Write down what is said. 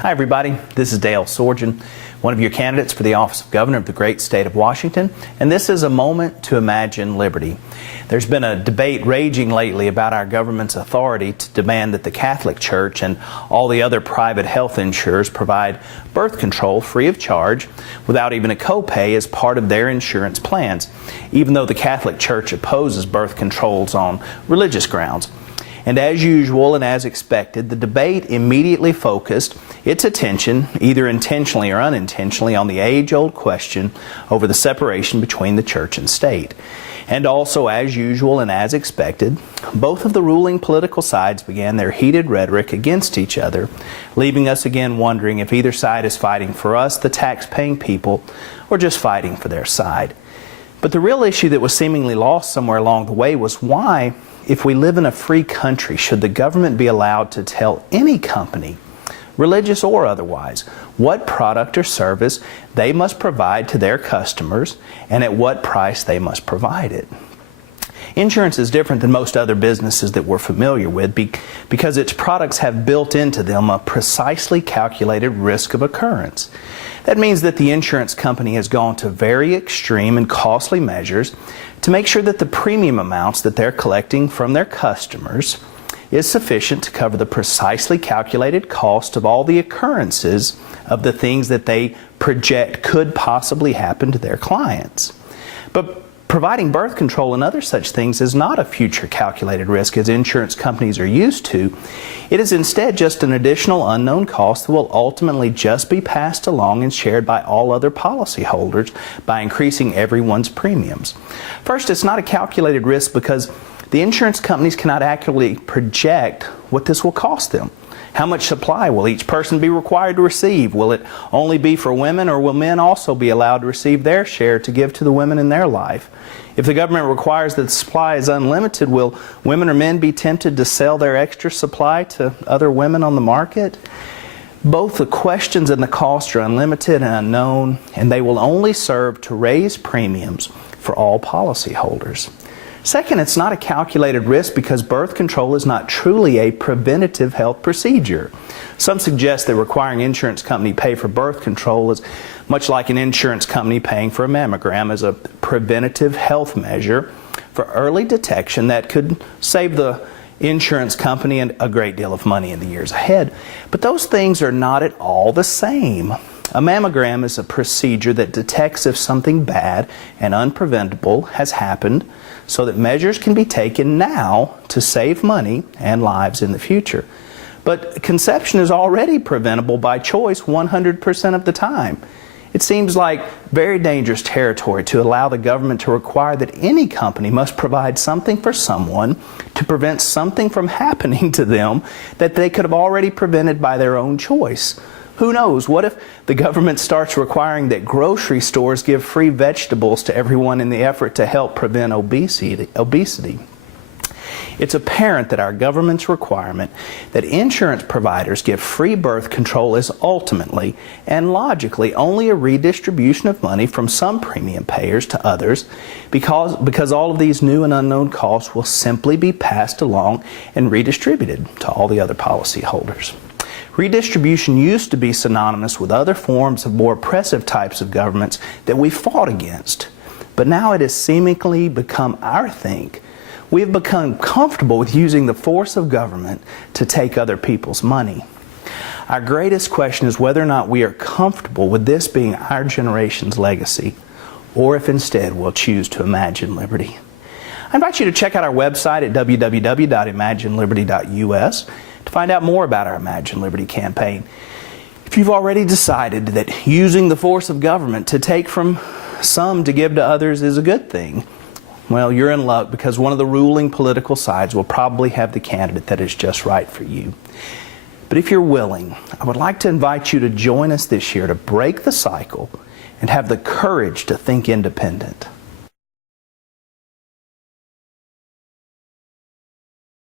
Hi everybody, this is Dale Sorgen, one of your candidates for the office of Governor of the great state of Washington, and this is a moment to imagine liberty. There's been a debate raging lately about our government's authority to demand that the Catholic Church and all the other private health insurers provide birth control free of charge without even a copay as part of their insurance plans, even though the Catholic Church opposes birth controls on religious grounds. And as usual and as expected, the debate immediately focused its attention, either intentionally or unintentionally, on the age-old question over the separation between the church and state. And also, as usual and as expected, both of the ruling political sides began their heated rhetoric against each other, leaving us again wondering if either side is fighting for us, the tax-paying people, or just fighting for their side. But the real issue that was seemingly lost somewhere along the way was why, if we live in a free country, should the government be allowed to tell any company, religious or otherwise, what product or service they must provide to their customers and at what price they must provide it? Insurance is different than most other businesses that we're familiar with because its products have built into them a precisely calculated risk of occurrence. That means that the insurance company has gone to very extreme and costly measures to make sure that the premium amounts that they're collecting from their customers is sufficient to cover the precisely calculated cost of all the occurrences of the things that they project could possibly happen to their clients. But providing birth control and other such things is not a future calculated risk as insurance companies are used to. It is instead just an additional unknown cost that will ultimately just be passed along and shared by all other policyholders by increasing everyone's premiums. First, it's not a calculated risk because the insurance companies cannot accurately project what this will cost them. How much supply will each person be required to receive? Will it only be for women, or will men also be allowed to receive their share to give to the women in their life? If the government requires that the supply is unlimited, will women or men be tempted to sell their extra supply to other women on the market? Both the questions and the costs are unlimited and unknown, and they will only serve to raise premiums for all policyholders. Second, it's not a calculated risk because birth control is not truly a preventative health procedure. Some suggest that requiring an insurance company pay for birth control is much like an insurance company paying for a mammogram as a preventative health measure for early detection that could save the insurance company a great deal of money in the years ahead. But those things are not at all the same. A mammogram is a procedure that detects if something bad and unpreventable has happened so that measures can be taken now to save money and lives in the future. But conception is already preventable by choice 100% of the time. It seems like very dangerous territory to allow the government to require that any company must provide something for someone to prevent something from happening to them that they could have already prevented by their own choice. Who knows? What if the government starts requiring that grocery stores give free vegetables to everyone in the effort to help prevent obesity? It's apparent that our government's requirement that insurance providers give free birth control is ultimately and logically only a redistribution of money from some premium payers to others because all of these new and unknown costs will simply be passed along and redistributed to all the other policyholders. Redistribution used to be synonymous with other forms of more oppressive types of governments that we fought against, but now it has seemingly become our thing. We have become comfortable with using the force of government to take other people's money. Our greatest question is whether or not we are comfortable with this being our generation's legacy, or if instead we'll choose to imagine liberty. I invite you to check out our website at www.imagineliberty.us to find out more about our Imagine Liberty campaign. If you've already decided that using the force of government to take from some to give to others is a good thing, well, you're in luck because one of the ruling political sides will probably have the candidate that is just right for you. But if you're willing, I would like to invite you to join us this year to break the cycle and have the courage to think independent.